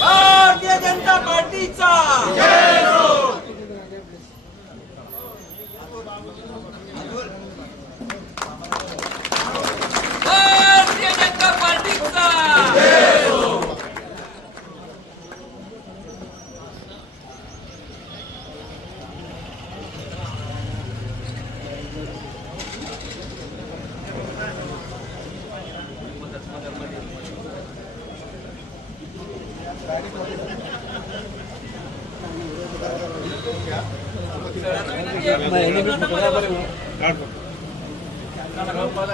भारतीय जनता पार्टीचा भारतीय जनता पार्टीचा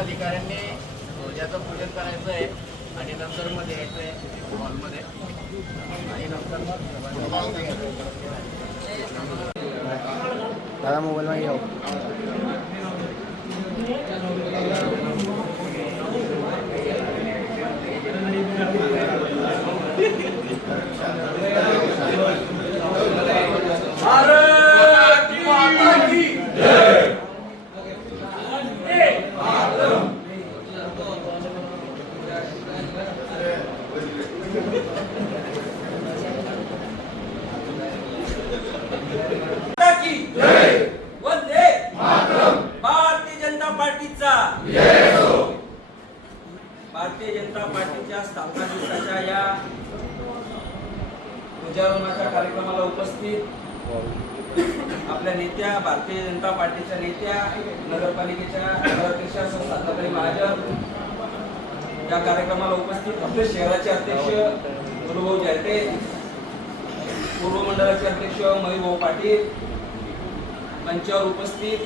अधिकाऱ्यांनी ध्वजाचं पूजन करायचं आहे आणि नंतर मध्ये यायचंय हॉलमध्ये आणि नंतर दादा मोबाईल मध्ये जाऊ वंदे भारतीय जनता पार्टीचा भारतीय जनता पार्टीच्या स्थापना दिवसाच्या या ध्वजारोहणाच्या कार्यक्रमाला उपस्थित आपल्या नेत्या, भारतीय जनता पार्टीच्या नेत्या, नगरपालिकेच्या नगराध्यक्षा संस्थाताई महाजन, या कार्यक्रमाला उपस्थित आपले शहराचे अध्यक्ष गुरुभाऊ जयते, पूर्व मंडळाचे अध्यक्ष मयूरभाऊ पाटील, मंचावर उपस्थित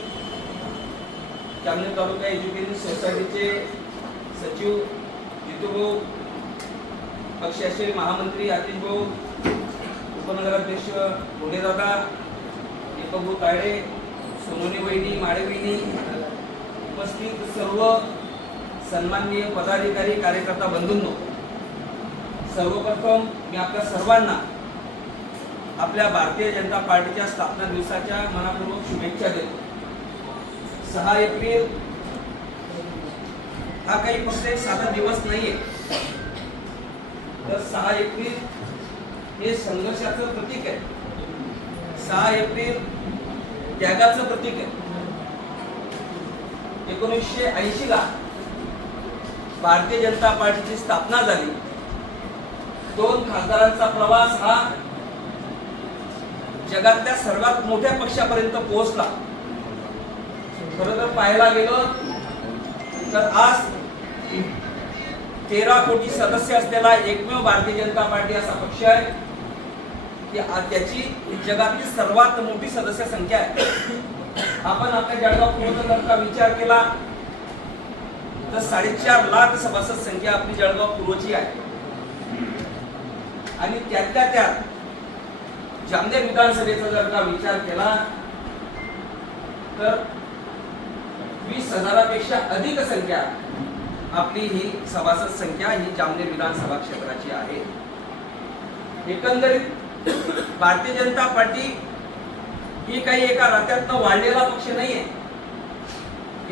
जामनेर तालुका एज्युकेशन सोसायटीचे सचिव जितूभाऊ, पक्षाचे महामंत्री आतिशभाऊ, उपनगराध्यक्ष भोलेदादा, दीपकभाऊ तायडे, सोनोनी वहिनी, माळे वहिनी, उपस्थित सर्व सन्माननीय पदाधिकारी, कार्यकर्ता बंधूंनो, सर्वप्रथम मी आपल्या सर्वांना आपल्या भारतीय जनता पार्टीच्या स्थापना दिवसाच्या मनापूर्वक शुभेच्छा देतो. 6 एप्रिल हा काही फक्त एक साधा दिवस नाहीये, तर 6 एप्रिल हे संघर्षाचं प्रतीक आहे. 6 एप्रिल त्यागाचं प्रतीक आहे. 1980 ला भारतीय जनता पार्टीची स्थापना झाली. 2 खासदारांचा प्रवास हा जगातल्या सर्वात मोठ्या पक्षापर्यंत पोहोचला. खरं तर पाहायला गेलो तर आज 13 कोटी सदस्य असलेला एकमेव भारतीय जनता पार्टी असा पक्ष आहे की त्याची जगातली सर्वात मोठी सदस्य संख्या आहे. आपण आपल्या जळगाव पूर्वचा जर का विचार केला तर 4.5 लाख सभासद संख्या आपली जळगाव पूर्वची आहे. आणि त्यातल्या त्यात जामनेर विधानसभेचा जर का विचार केला तर 20,000पेक्षा अधिक संख्या आपली ही सभासद संख्या ही जामनेर विधानसभा क्षेत्राची आहे. एकंदरीत भारतीय जनता पार्टी ही काही एका रात्यातनं वाढलेला पक्ष नाहीये.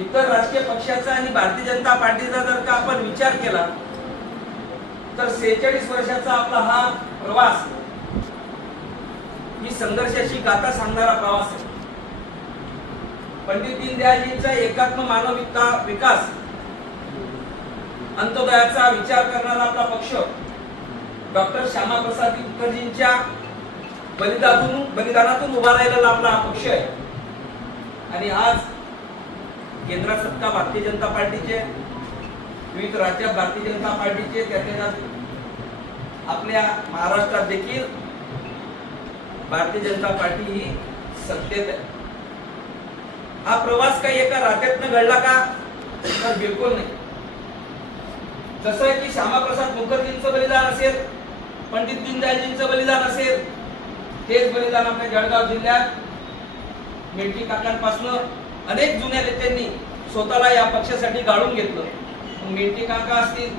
इतर राजकीय पक्षाचा आणि भारतीय जनता पार्टीचा जर का आपण विचार केला तर 46 वर्षाचा आपला हा प्रवास ही संघर्षाची गाथा सांगणारा प्रवास आहे. पंडित दीनदयाळजींचा एकात्म मानविकता विकास अंत्योदयाचा विचार करणारा आपला पक्ष, डॉक्टर श्यामाप्रसाद मुखर्जींच्या बलिदानातून उभा राहिलेला आपला हा पक्ष आहे. आणि आज केंद्रात सत्ता भारतीय जनता पार्टीचे, विविध राज्यात भारतीय जनता पार्टीचे, त्यातल्या आपल्या महाराष्ट्रात देखील भारतीय जनता पार्टी ही सत्तेत आहे. हा प्रवास काही एका रात्यातनं घडला का तर बिलकुल नाही. जसं की श्यामाप्रसाद मुखर्जींचं बलिदान असेल, पंडित दीनदयाळजींचं बलिदान असेल, तेच बलिदान आपल्या जळगाव जिल्ह्यात मेटकी काकांपासून अनेक जुन्या नेत्यांनी स्वतःला या पक्षासाठी गाळून घेतलं. मेटकी काका असतील,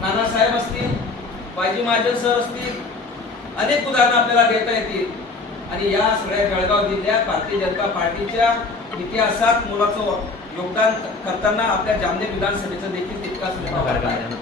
नानासाहेब असतील, वायजी महाजन सर असतील, अनेक उदाहरणं आपल्याला देता येतील. आणि या सगळ्या जळगाव जिल्ह्यात भारतीय जनता पार्टीच्या इतिहासात मोलाचं योगदान करताना आपल्या जामनेर विधानसभेचं देखील तितकाच मोठा वाटा आहे.